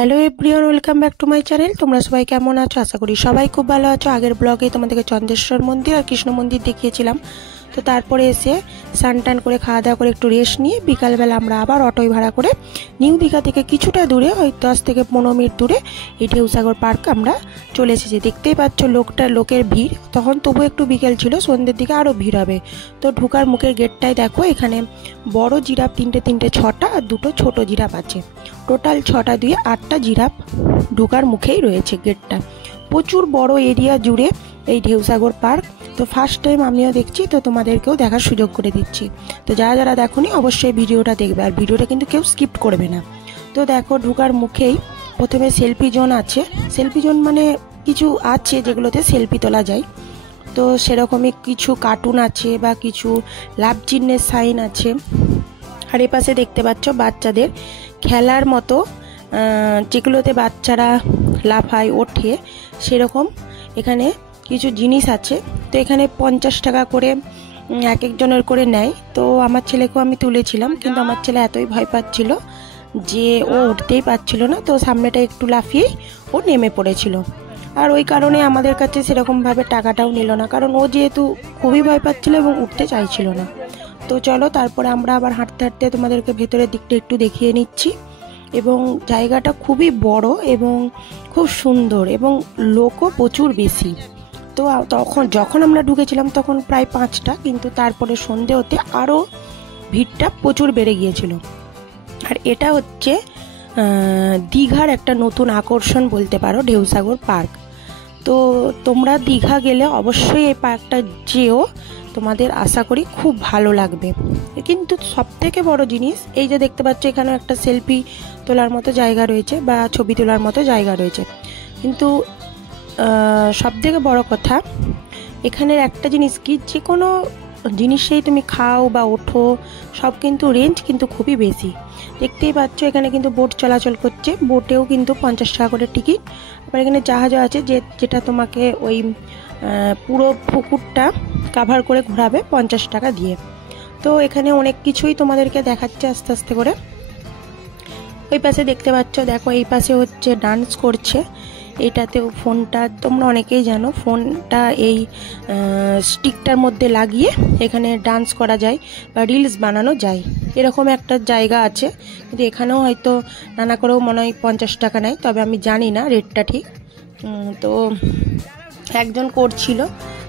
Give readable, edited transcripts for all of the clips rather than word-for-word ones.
Hello everyone, welcome back to my channel. তোমরা সবাই কেমন আছো? আশা করি সবাই খুব ভালো আছো। আগের ব্লগে তোমাদেরকে চন্দ্রেশ্বর মন্দির আর কৃষ্ণ মন্দির দেখিয়েছিলাম। তো তারপরে এসে স্নান টান করে খাওয়া দাওয়া করে একটু রেস্ট নিয়ে বিকালবেলা আমরা আবার অটোয় ভাড়া করে নিউ দীঘা থেকে কিছুটা দূরে, ওই 10 থেকে 15 মিনিট দূরে এই ঢেউসাগর পার্ক আমরা চলে এসেছি। দেখতেই পাচ্ছ লোকের ভিড়। তখন তবু একটু বিকেল ছিল, সন্ধ্যের দিকে আরও ভিড় হবে। তো ঢুকার মুখের গেটটায় দেখো, এখানে বড় জিরাফ তিনটে 6টা আর 2টো ছোট জিরাফ আছে। টোটাল 6টা দিয়ে 8টা জিরাফ ঢোকার মুখেই রয়েছে গেটটা। প্রচুর বড় এরিয়া জুড়ে এই ঢেউসাগর পার্ক। তো ফার্স্ট টাইম আমিও দেখছি, তো তোমাদেরকেও দেখার সুযোগ করে দিচ্ছি। তো যারা দেখোনি অবশ্যই ভিডিওটা দেখবে, আর ভিডিওটা কিন্তু কেউ স্কিপ করবে না। তো দেখো, ঢোকার মুখেই প্রথমে সেলফি জোন আছে। সেলফি জোন মানে কিছু আছে যেগুলোতে সেলফি তোলা যায়। তো সেরকমই কিছু কার্টুন আছে বা কিছু লাভ চিহ্নের সাইন আছে। আর এপাশে দেখতে পাচ্ছ বাচ্চাদের খেলার মতো, যেগুলোতে বাচ্চারা লাফায় ওঠে, সেরকম এখানে কিছু জিনিস আছে। তো এখানে 50 টাকা করে এক একজনের করে নেয়। তো আমার ছেলেকেও আমি তুলেছিলাম, কিন্তু আমার ছেলে এতই ভয় পাচ্ছিল যে ও উঠতেই পারছিল না। তো সামনেটা একটু লাফিয়েই ও নেমে পড়েছিল। আর ওই কারণে আমাদের কাছে সেরকমভাবে টাকাটাও নিল না, কারণ ও যেহেতু খুবই ভয় পাচ্ছিল এবং উঠতে চাইছিল না। তো চলো, তারপরে আমরা আবার হাঁটতে হাঁটতে তোমাদেরকে ভেতরের দিকটা একটু দেখিয়ে নিচ্ছি। এবং জায়গাটা খুবই বড় এবং খুব সুন্দর, এবং লোকও প্রচুর বেশি। তো যখন আমরা ঢুকেছিলাম তখন প্রায় 5টা, কিন্তু তারপরে সন্ধে হতে আরও ভিড়টা প্রচুর বেড়ে গিয়েছিল। আর এটা হচ্ছে দীঘার একটা নতুন আকর্ষণ বলতে পারো, ঢেউসাগর পার্ক। তো তোমরা দীঘা গেলে অবশ্যই এই পার্কটা যেও, তোমাদের আশা করি খুব ভালো লাগবে। কিন্তু সবথেকে বড় জিনিস এই যে দেখতে পাচ্ছ, এখানেও একটা সেলফি তোলার মতো জায়গা রয়েছে বা ছবি তোলার মতো জায়গা রয়েছে। কিন্তু সবথেকে বড় কথা এখানের একটা জিনিস কি, যে কোনো জিনিসেই তুমি খাও বা ওঠো, সব কিন্তু রেঞ্জ কিন্তু খুবই বেশি। দেখতেই পাচ্ছ এখানে কিন্তু বোট চলাচল করছে। বোটেও কিন্তু 50 টাকা করে টিকিট। আবার এখানে জাহাজও আছে, যেটা তোমাকে ওই পুরো পুকুরটা কাভার করে ঘোরাবে 50 টাকা দিয়ে। তো এখানে অনেক কিছুই তোমাদেরকে দেখাচ্ছে আস্তে আস্তে করে। ওই পাশে দেখতে পাচ্ছ, দেখো এই পাশে হচ্ছে ডান্স করছে। এটাতেও ফোনটা, তোমরা অনেকেই জানো, ফোনটা এই স্টিকটার মধ্যে লাগিয়ে এখানে ডান্স করা যায় বা রিলস বানানো যায়। এরকম একটা জায়গা আছে, কিন্তু এখানেও হয়তো নানা করেও মনে হয় 50 টাকা নেয়, তবে আমি জানি না রেটটা ঠিক। তো একজন করছিল,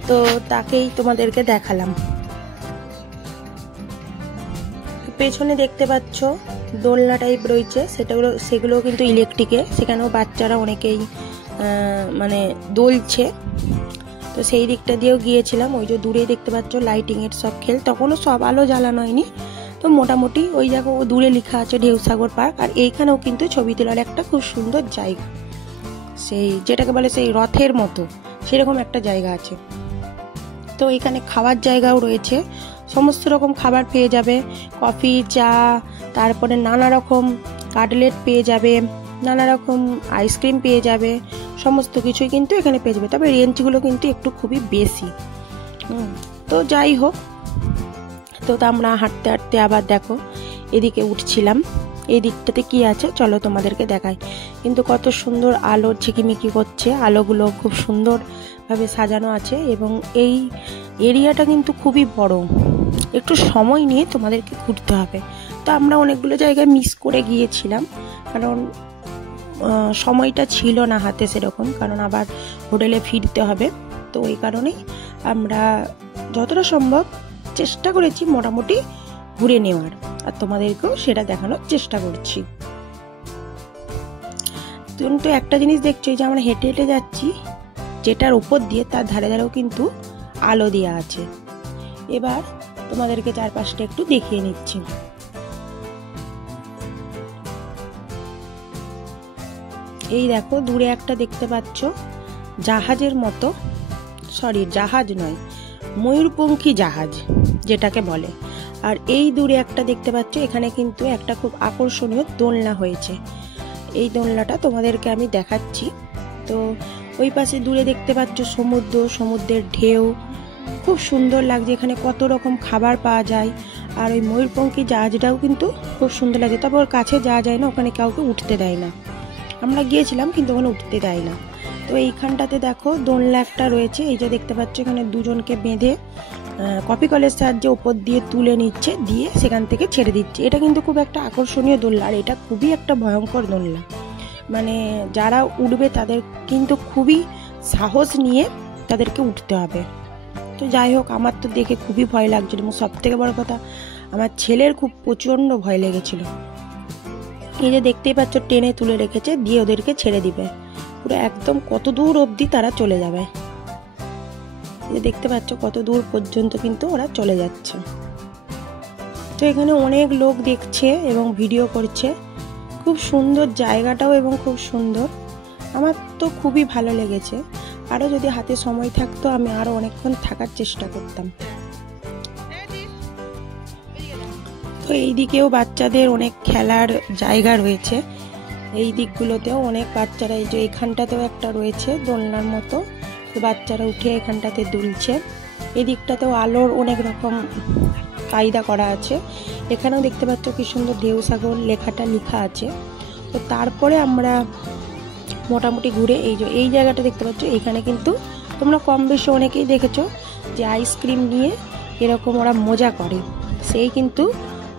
তো তাকেই তোমাদেরকে দেখালাম। পেছনে দেখতে পাচ্ছ দোলনা টাইপ রয়েছে, সেগুলো কিন্তু ইলেকট্রিকের। সেখানেও বাচ্চারা অনেকেই মানে দোলছে। তো সেই দিকটা দিয়েও গিয়েছিলাম। ওই যে দূরেই দেখতে পাচ্ছ লাইটিংয়ের সব খেল, তখনও সব আলো জ্বালানো হয়নি। তো মোটামুটি ওই জায়গা দূরে লেখা আছে ঢেউসাগর পার্ক। আর এইখানেও কিন্তু ছবি তোলার একটা খুব সুন্দর জায়গা, সেই যেটাকে বলে সেই রথের মতো, সেরকম একটা জায়গা আছে। তো এখানে খাওয়ার জায়গাও রয়েছে, সমস্ত রকম খাবার পেয়ে যাবে, কফি, চা, তারপরে নানা রকম কাটলেট পেয়ে যাবে, নানা রকম আইসক্রিম পেয়ে যাবে, সমস্ত কিছুই কিন্তু এখানে পেয়ে যাবে। তবে রেঞ্জগুলো কিন্তু একটু খুবই বেশি। তো যাই হোক, তো আমরা হাঁটতে হাঁটতে আবার দেখো এদিকে উঠছিলাম। এই দিকটাতে কি আছে চলো তোমাদেরকে দেখাই। কিন্তু কত সুন্দর আলো ঝিকিমিকি করছে, আলোগুলো খুব সুন্দরভাবে সাজানো আছে। এবং এই এরিয়াটা কিন্তু খুবই বড়, একটু সময় নিয়ে তোমাদেরকে ঘুরতে হবে। তো আমরা অনেকগুলো জায়গায় মিস করে গিয়েছিলাম, কারণ সময়টা ছিল না হাতে সেরকম, কারণ আবার হোটেলে ফিরতে হবে। তো ওই কারণেই আমরা যতটা সম্ভব চেষ্টা করেছি মোটামুটি ঘুরে নেওয়ার, আর তোমাদেরকেও সেটা দেখানোর চেষ্টা করছি। কিন্তু একটা জিনিস দেখছো, যে আমরা হেঁটে হেঁটে যাচ্ছি, যেটার উপর দিয়ে তার ধারে ধারেও কিন্তু আলো দেওয়া আছে। এবার তোমাদেরকে চারপাশটা একটু দেখিয়ে নিচ্ছি। এই দেখো দূরে একটা দেখতে পাচ্ছ জাহাজের মতো, সরি জাহাজ নয়, ময়ূরপঙ্খী জাহাজ যেটাকে বলে। আর এই দূরে একটা দেখতে পাচ্ছ, এখানে কিন্তু একটা খুব আকর্ষণীয় দোলনা হয়েছে। এই দোলনাটা তোমাদেরকে আমি দেখাচ্ছি। তো ওই পাশে দূরে দেখতে পাচ্ছ সমুদ্রের ঢেউ, খুব সুন্দর লাগছে। এখানে কত রকম খাবার পাওয়া যায়। আর ওই ময়ূরপঙ্খী জাহাজটাও কিন্তু খুব সুন্দর লাগে, তবে ওর কাছে যাওয়া যায় না, ওখানে কাউকে উঠতে দেয় না। আমরা গিয়েছিলাম কিন্তু ওখানে উঠতে দেয় না। তো এইখানটাতে দেখো দোলনা একটা রয়েছে, এই যে দেখতে পাচ্ছ এখানে দুজনকে বেঁধে কপি কলের সাহায্যে ওপর দিয়ে তুলে নিচ্ছে, দিয়ে সেখান থেকে ছেড়ে দিচ্ছে। এটা কিন্তু খুব একটা আকর্ষণীয় দোলনা, আর এটা খুবই একটা ভয়ঙ্কর দোলনা। মানে যারা উঠবে তাদের কিন্তু খুবই সাহস নিয়ে তাদেরকে উঠতে হবে। তো যাই হোক, আমার তো দেখে খুবই ভয় লাগছিল, এবং সব থেকে বড় কথা আমার ছেলের খুব প্রচণ্ড ভয় লেগেছিল। এই যে দেখতেই পাচ্ছ টেনে তুলে রেখেছে, দিয়ে ওদেরকে ছেড়ে দিবে, পুরো একদম কত দূর অবধি তারা চলে যাবে। এই যে দেখতে পাচ্ছ কত দূর পর্যন্ত কিন্তু ওরা চলে যাচ্ছে। তো এখানে অনেক লোক দেখছে এবং ভিডিও করছে। খুব সুন্দর জায়গাটাও এবং খুব সুন্দর, আমার তো খুবই ভালো লেগেছে। আরও যদি হাতে সময় থাকতো আমি আরও অনেকক্ষণ থাকার চেষ্টা করতাম। তো এই দিকেও বাচ্চাদের অনেক খেলার জায়গা রয়েছে, এই দিকগুলোতেও অনেক বাচ্চারা, এই যে এখানটাতেও একটা রয়েছে দোলনার মতো, বাচ্চারা উঠে এখানটাতে দুলছে। এই দিকটাতেও আলোর অনেক রকম কায়দা করা আছে। এখানেও দেখতে পাচ্ছ কি সুন্দর ঢেউসাগর লেখাটা লেখা আছে। তো তারপরে আমরা মোটামুটি ঘুরে এই যে এই জায়গাটা দেখতে পাচ্ছ, এখানে কিন্তু তোমরা কম বেশি অনেকেই দেখেছো যে আইসক্রিম নিয়ে এরকম ওরা মজা করে, সেই কিন্তু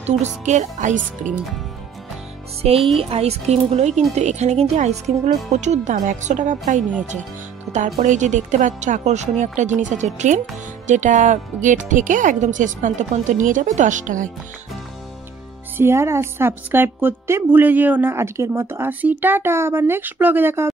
তুরস্কের আইসক্রিম। সেই আইসক্রিমগুলোই কিন্তু এখানে কিন্তু আইসক্রিমগুলোর প্রচুর দাম, 100 টাকা প্রায় নিয়েছে। তো তারপরে এই যে দেখতে পাচ্ছ আকর্ষণীয় একটা জিনিস আছে, ট্রেন, যেটা গেট থেকে একদম শেষ প্রান্ত পর্যন্ত নিয়ে যাবে 10 টাকায়। শেয়ার আর সাবস্ক্রাইব করতে ভুলে যেও না। আজকের মতো আসি, টাটা, আবার নেক্সট ব্লগে দেখা।